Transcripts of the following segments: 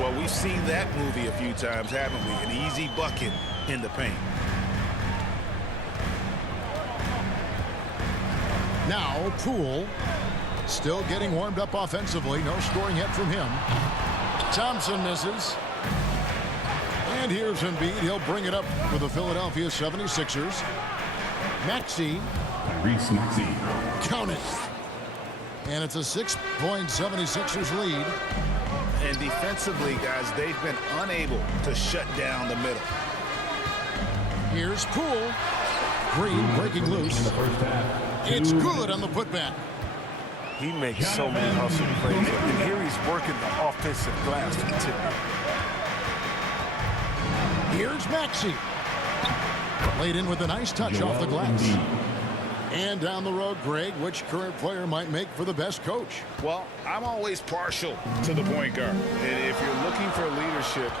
Well, we've seen that movie a few times, haven't we? An easy bucket in the paint. Now, Poole still getting warmed up offensively. No scoring yet from him. Thompson misses. And here's Embiid. He'll bring it up for the Philadelphia 76ers. Maxey. Count it. And it's a 6-point 76ers lead. And defensively, guys, they've been unable to shut down the middle. Here's Poole. Green breaking loose. It's good on the putback. He makes so many hustle plays. And here he's working the offensive glass to the tip. Here's Maxey. Laid in with a nice touch off the glass. And down the road, Greg, which current player might make for the best coach? Well, I'm always partial to the point guard. And if you're looking for leadership,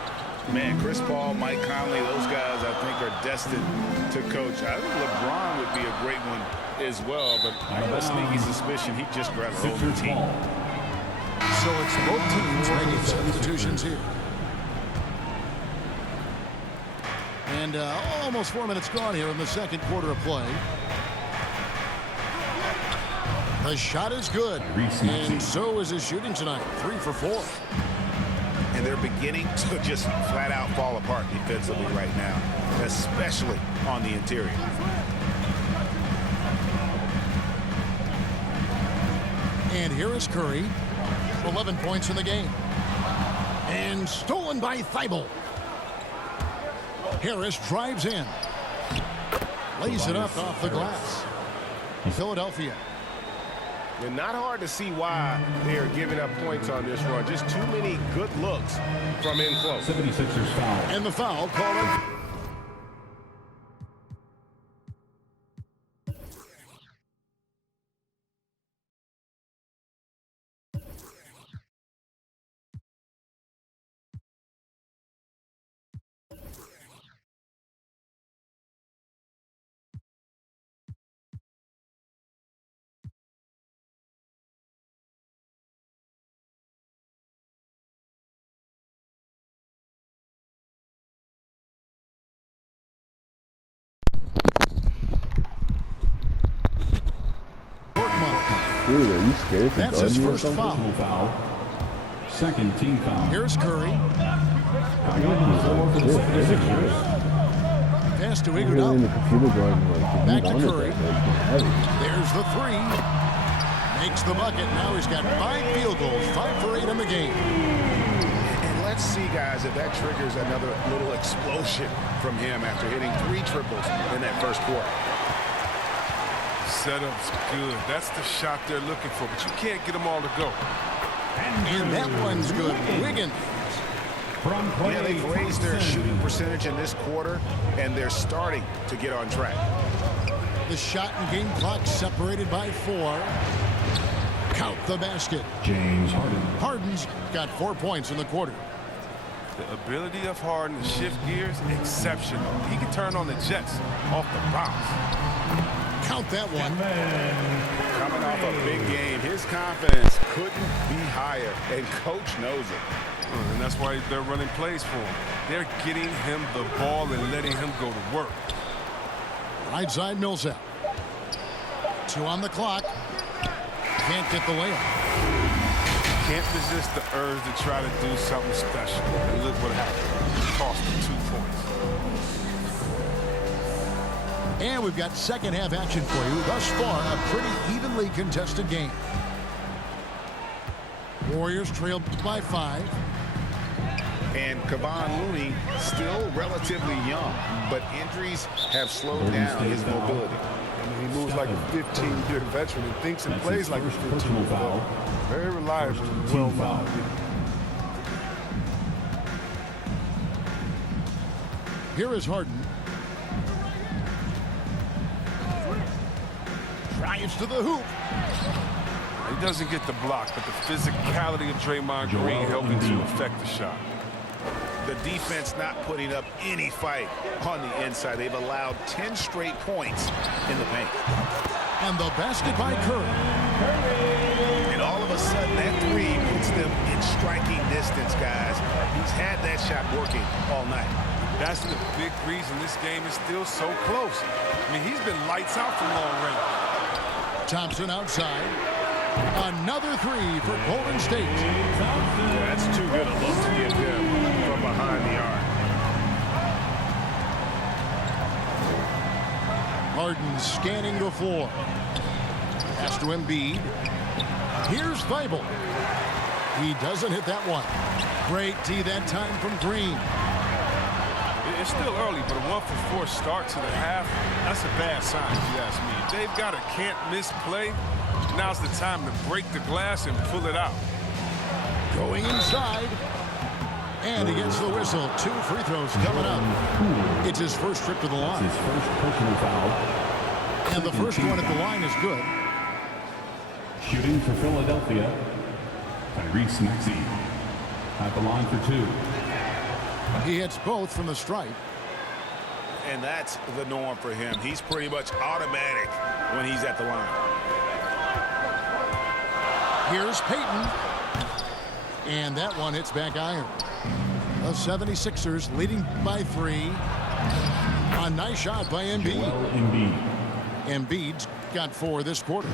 man, Chris Paul, Mike Conley, those guys I think are destined to coach. I think LeBron would be a great one as well, but I have a sneaky suspicion he'd just grab a whole new team. So it's both teams making substitutions here. And almost 4 minutes gone here in the second quarter of play. The shot is good, and so is his shooting tonight. 3 for 4. And they're beginning to just flat out fall apart defensively right now, especially on the interior. And here is Curry. 11 points in the game. And stolen by Thibault. Harris drives in. Lays it up off the glass. Philadelphia. And not hard to see why they are giving up points on this run. Just too many good looks from in close. 76ers foul. And the foul called on. Dude, are you scared to That's his first foul. Second team foul. Here's Curry. Pass to Iguodala. Back to Curry. There's the 3. Makes the bucket. Now he's got 5 field goals. 5 for 8 in the game. And let's see, guys, if that triggers another little explosion from him after hitting 3 triples in that first quarter. Setup's good. That's the shot they're looking for, but you can't get them all to go. And that one's good. Wiggins. Yeah, they've raised their shooting percentage in this quarter, and they're starting to get on track. The shot and game clock separated by 4. Count the basket. James Harden. Harden's got 4 points in the quarter. The ability of Harden to shift gears, exceptional. He can turn on the Jets off the bounce. Count that one. Coming off a big game, his confidence couldn't be higher, and coach knows it. And that's why they're running plays for him. They're getting him the ball and letting him go to work. Right side Millsap. 2 on the clock. Can't get the layup. Can't resist the urge to try to do something special. And look what happened. Cost him 2 points. And we've got second half action for you. Thus far, a pretty evenly contested game. Warriors trail by 5. And Kevon Looney still relatively young, but injuries have slowed down his mobility. He moves like a 15-year veteran and thinks and plays like a 15-year-old. Very reliable. Well foul. Here is Harden. Drives to the hoop. He doesn't get the block, but the physicality of Draymond Green helping to affect the shot. The defense not putting up any fight on the inside. They've allowed 10 straight points in the paint. And the basket by Curry. And all of a sudden, that 3 puts them in striking distance, guys. He's had that shot working all night. That's the big reason this game is still so close. I mean, he's been lights out from long range. Thompson outside. Another three for Golden State. Yeah, that's too good a look to give him from behind the arc. Harden scanning the floor. Pass to Embiid. Here's Thibault. He doesn't hit that one. Great D that time from Green. It's still early, but a 1-for-4 start to the half, that's a bad sign, if you ask me. If they've got a can't-miss play, now's the time to break the glass and pull it out. Going inside. And he gets the whistle. 2 free throws coming up. It's his first trip to the line. His first personal foul. And the first one at the line is good. Shooting for Philadelphia, Tyrese Maxey. At the line for 2. He hits both from the stripe. And that's the norm for him. He's pretty much automatic when he's at the line. Here's Payton. And that one hits back iron. The 76ers leading by 3. A nice shot by Embiid. Embiid. Embiid's got 4 this quarter.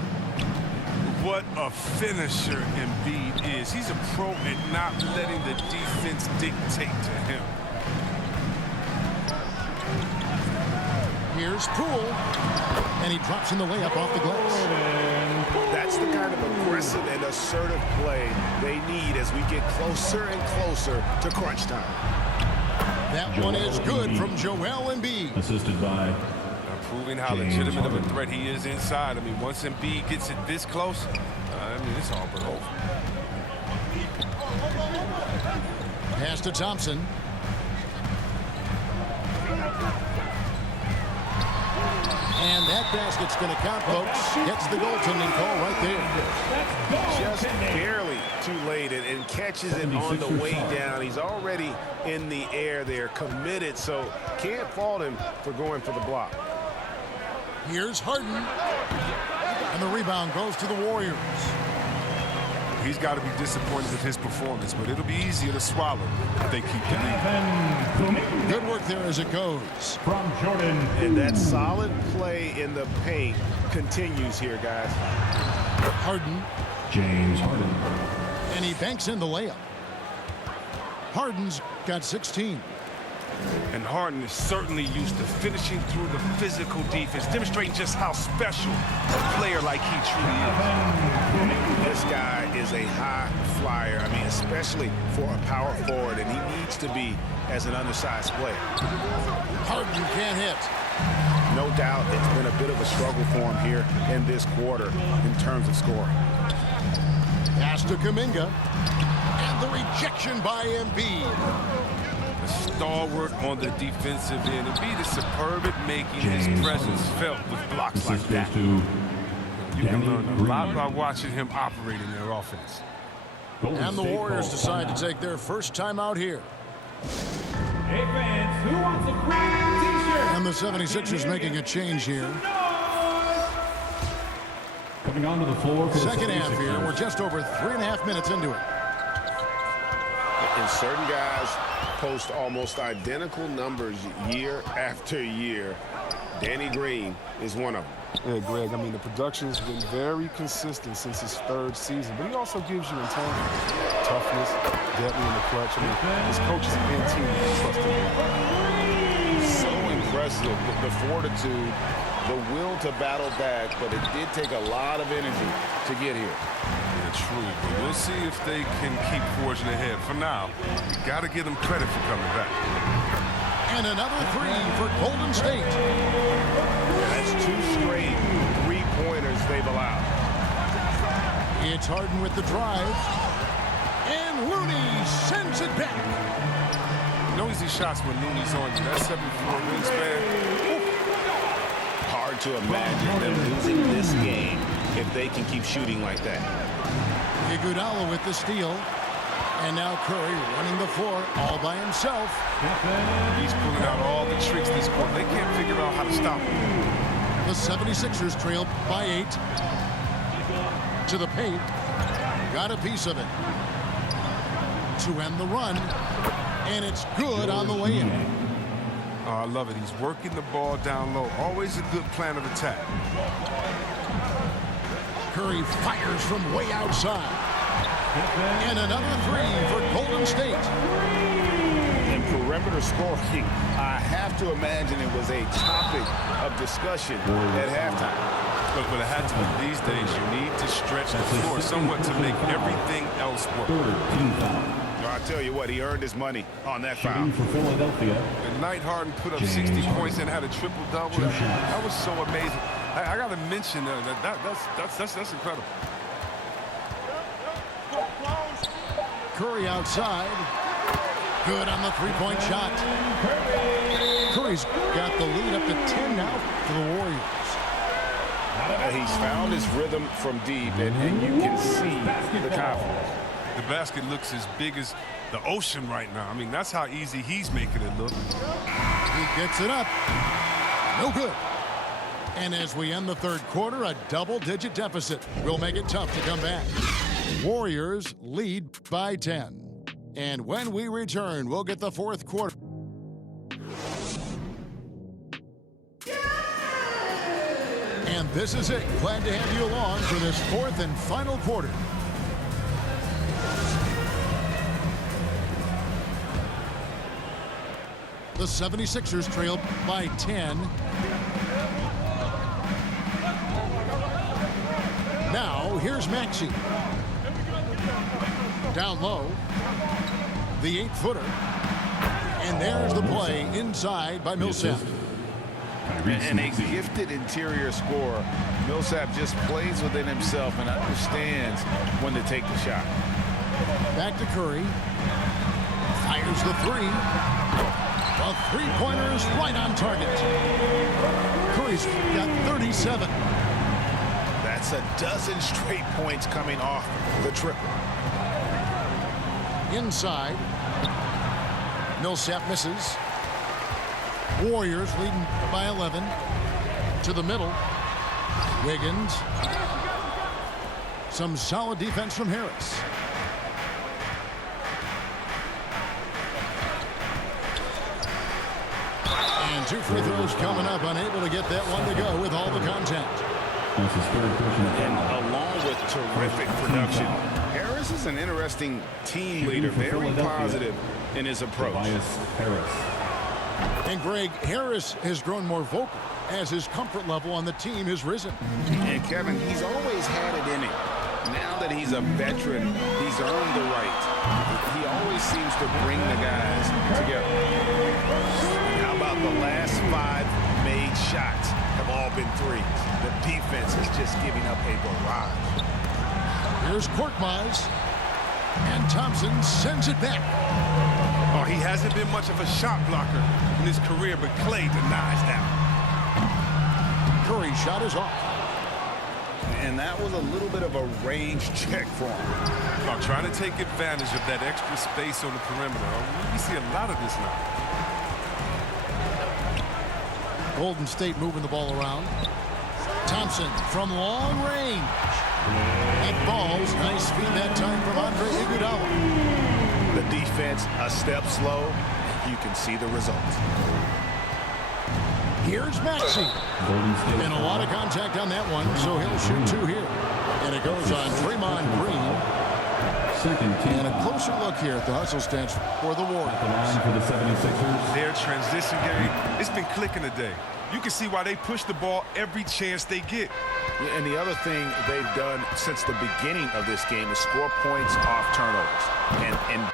What a finisher Embiid is. He's a pro at not letting the defense dictate to him. Here's Poole. And he drops in the layup off the glass. That's the kind of aggressive and assertive play they need as we get closer and closer to crunch time. That one is good from Joel Embiid. Assisted by Proving how legitimate of a threat he is inside. I mean, once Embiid gets it this close, I mean, it's all but over. Pass to Thompson. And that basket's going to count, folks. Gets the goaltending call right there. Just barely too late and catches it on the way down. He's already in the air there, committed, so can't fault him for going for the block. Here's Harden. And the rebound goes to the Warriors. He's got to be disappointed with his performance, but it'll be easier to swallow if they keep the lead. Good work there as it goes. from Jordan. And that solid play in the paint continues here, guys. Harden. James Harden. And he banks in the layup. Harden's got 16. And Harden is certainly used to finishing through the physical defense, demonstrating just how special a player like he truly is. This guy is a high flyer. I mean, especially for a power forward, and he needs to be as an undersized player. Harden can't hit. No doubt it's been a bit of a struggle for him here in this quarter in terms of scoring. Pass to Kuminga. And the rejection by Embiid. Stalwart on the defensive end. Embiid is superb at making his presence felt with blocks like that. You can learn a lot by watching him operate in their offense. And the Warriors decide to take their first time out here. Hey fans, who wants a free t-shirt? And the 76ers making a change here. Coming onto the floor for the Second half 76ers. here. We're just over 3.5 minutes into it. And certain guys post almost identical numbers year after year. Danny Green is one of them. Yeah, Greg, I mean, the production's been very consistent since his 3rd season, but he also gives you intangibles, toughness, deadly in the clutch. I mean, his coaches and team trust him. So impressive, the fortitude, the will to battle back, but it did take a lot of energy to get here. Yeah, true, but we'll see if they can keep forging ahead. For now, you got to give them credit for coming back. And another 3 for Golden State. That's 2 straight three-pointers they've allowed. It's Harden with the drive. And Looney sends it back. No easy shots when Looney's on you. That's 7'4" wingspan. Hard to imagine them losing this game if they can keep shooting like that. Iguodala with the steal. And now Curry running the floor all by himself. He's pulling out all the tricks this quarter. They can't figure out how to stop him. The 76ers trail by 8. To the paint. Got a piece of it. to end the run. And it's good on the way in. Oh, I love it. He's working the ball down low. Always a good plan of attack. Curry fires from way outside. And another three for Golden State. In perimeter scoring, I have to imagine it was a topic of discussion at halftime. But it had to be these days. You need to stretch the floor somewhat to make everything else work. I tell you what, he earned his money on that foul. For Philadelphia. The night Harden put up 60 points and had a triple-double. That was so amazing. I got to mention that's incredible. Curry outside. Good on the three-point shot. Curry's got the lead up to 10 now for the Warriors. He's found his rhythm from deep, and you can see the confidence. The basket looks as big as the ocean right now. I mean, that's how easy he's making it look. He gets it up. No good. And as we end the third quarter, a double-digit deficit will make it tough to come back. Warriors lead by 10. And when we return, we'll get the fourth quarter. And this is it. Glad to have you along for this fourth and final quarter. The 76ers trail by 10. Now, here's Maxey. Down low. The 8-footer. And there's the play inside by Millsap. And a gifted interior scorer. Millsap just plays within himself and understands when to take the shot. Back to Curry. Fires the three. The three-pointer is right on target. Curry's got 37. That's a dozen straight points coming off the triple. Inside. Millsap misses. Warriors leading by 11. To the middle. Wiggins. Some solid defense from Harris. And two free throws coming up. Unable to get that one to go with all the contact. And along with terrific production, Harris is an interesting team leader. Very positive in his approach. And Greg, Harris has grown more vocal as his comfort level on the team has risen. And Kevin, he's always had it in him. Now that he's a veteran, he's earned the right. He always seems to bring the guys together. How about the last 5 made shots have all been threes? The defense is just giving up a barrage. Here's Korkmaz. And Thompson sends it back. Oh, he hasn't been much of a shot blocker in his career, but Clay denies that. Curry's shot is off. And that was a little bit of a range check for him. Oh, trying to take advantage of that extra space on the perimeter. We see a lot of this now. Golden State moving the ball around. Thompson from long range. That ball's nice feed that time from Andre Iguodala. The defense a step slow. You can see the result. Here's Maxey. And a lot of contact on that one, so he'll shoot 2 here. And it goes on Draymond Green. And a closer look here at the hustle stance for the Warriors. For the 76ers. Their transition game, it's been clicking today. You can see why they push the ball every chance they get. And the other thing they've done since the beginning of this game is score points off turnovers. And